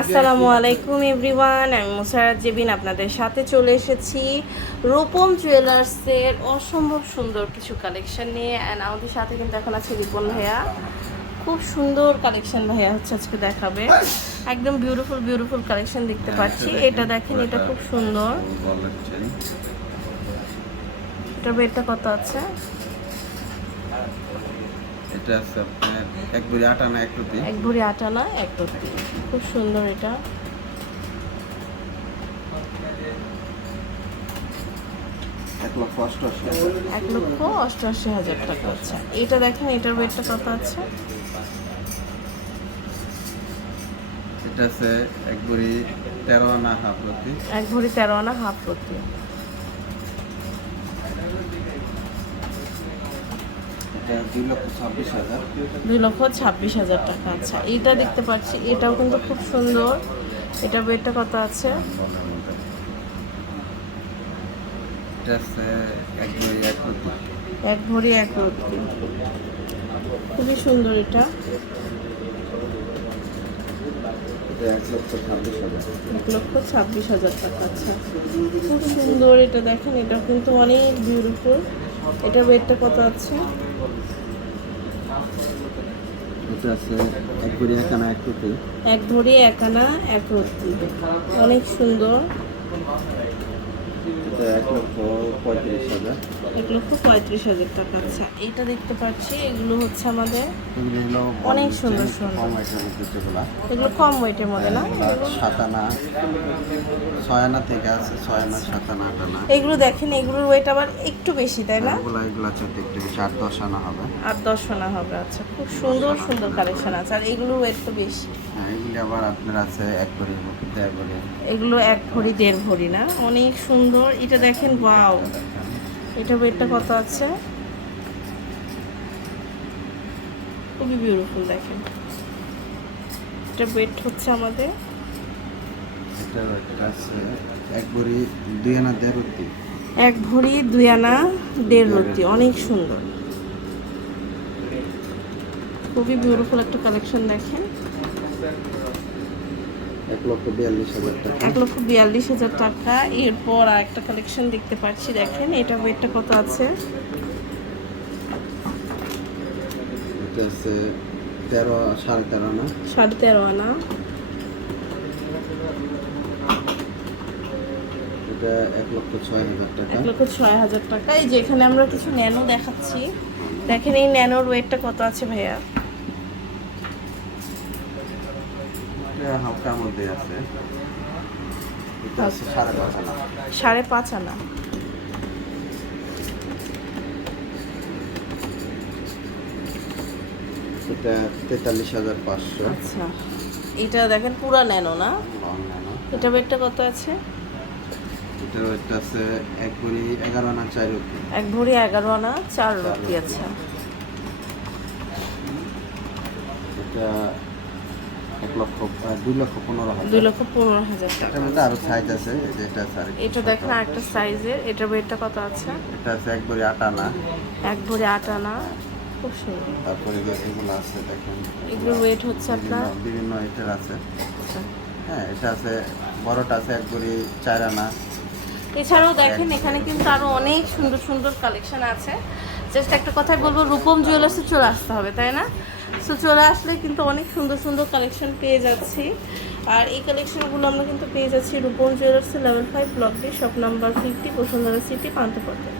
আসসালামু আলাইকুম এভরিওয়ান, আমি মুসারাত জেবিন আপনাদের সাথে চলে এসেছি রূপম জুয়েলার্সের অসম্ভব সুন্দর কিছু কালেকশন নিয়ে। অ্যান্ড আমাদের সাথে কিন্তু এখন আছে রিপন ভাইয়া। খুব সুন্দর কালেকশন ভাইয়া হচ্ছে আজকে দেখাবে, একদম বিউটিফুল কালেকশন দেখতে পাচ্ছি। এটা দেখেন, এটা খুব সুন্দর। এটা রেটটা কত আছে? এটা আছে আপনার এক ভরি আটা না এক রুটি। এক ভরি আটা না এক রুটি, খুব সুন্দর। এটা 1,88,000 টাকা। আচ্ছা, এটা দেখেন, এটার রেটটা কত আছে? এটা আছে এক ভরি 13 আনা হাফ রুটি। এক ভরি 13 আনা হাফ রুটি। এটা 2,26,000। 2,26,000 টাকা। আচ্ছা, এটা দেখতে পাচ্ছি, এটাও কিন্তু খুব সুন্দর। এটা রেটটা কত আছে? এটা আছে এক ভরি এক রুটি। এক ভরি এক রুটি, খুবই সুন্দর। এটা 1,26,000 টাকা। আচ্ছা, খুব সুন্দর। এটা দেখেন, এটা কিন্তু অনেক বিউটিফুল। এটা রেটটা কত আছে? এটা আছে এক ভরি এক আনা এক রুটি। এক ভরি এক আনা এক রুটি, অনেক সুন্দর। এটা 1,35,000। 1,35,000 টাকা। আচ্ছা, এটা দেখতে পাচ্ছি, এগুলো হচ্ছে আমাদের এগুলো হলো অনেক সুন্দর সুন্দর। কম আইটেমের যেগুলো এগুলো কম ওয়েটের মধ্যে না? 7 আনা 6 আনা থেকে আছে 6 আনা 7 আনা 8 আনা। এগুলো দেখেন, এগুলোর ওয়েট আবার একটু বেশি, তাই না? এগুলো আছে একটু বেশি 8-10 আনা হবে। 8-10 আনা হবে। আচ্ছা, খুব সুন্দর কালেকশন আছে। আর এগুলোর ওয়েট তো বেশি। হ্যাঁ, এগুলি আবার আপনার আছে এক ভরি 1.5 ভরি। এগুলো 1 ভরি 1.5 ভরি না? অনেক সুন্দর। এটা দেখেন, ওয়াও। এটা ওয়েটটা কত আছে? খুবই বিউটিফুল। দেখেন, এটা ওয়েট হচ্ছে আমাদের এটা আছে এক ভরি 2 আনা 1.5 রুটি। 1 ভরি 2 আনা 1.5 রুটি, অনেক সুন্দর। খুবই বিউটিফুল একটা কালেকশন। দেখেন, 1,42,000 টাকা। 1,42,000 টাকা। এরপর আর একটা কালেকশন দেখতে পাচ্ছি। দেখেন, এটা ওয়েটটা কত আছে? এটা আছে 13.5 আনা। 13.5 আনা। এটা 1,06,000 টাকা। 1,06,000 টাকা। এই যে এখানে আমরা কিছু ন্যানো দেখাচ্ছি। দেখেন, এই ন্যানোর ওয়েটটা কত আছে ভাইয়া? এটা হালকার মধ্যে আছে। এটা আছে 5.5 আনা। 5.5 আনা। এটা 43,500। আচ্ছা, এটা দেখেন পুরা ন্যানো না? লং আনা। এটা ওয়েটটা কত আছে? এটা আছে এক ভরি 11 আনা 4 রুটি। 1 ভরি 11 আনা 4 রুটি। আচ্ছা, এটা 2,15,000। 2,15,000 টাকা। এটার মধ্যে আরো সাইজ আছে, এই যে এটা আছে আরেকটা। এটা দেখেন আরেকটা সাইজের। এটার ওয়েটটা কত আছে? এটা আছে এক ভরি 8 আনা। 1 ভরি 8 আনা, খুব সুন্দর। তারপরে এগুলো আছে দেখেন, এগুলোর ওয়েট হচ্ছে আপনার বিভিন্ন এটার আছে। আচ্ছা। হ্যাঁ, এটা আছে বড়টা আছে এক ভরি 4 আনা। এছাড়াও দেখেন, এখানে কিন্তু আরো অনেক সুন্দর কালেকশন আছে। জাস্ট একটা কথাই বলবো, রূপম জুয়েলার্সে চলে আসতে হবে, তাই না? সো চলে আসলে কিন্তু অনেক সুন্দর কালেকশন পেয়ে যাচ্ছি। আর এই কালেকশনগুলো আমরা কিন্তু পেয়ে যাচ্ছি রূপম জুয়েলার্সে, level 5 block D, shop number 50, Bashundhara city, পান্থপথে।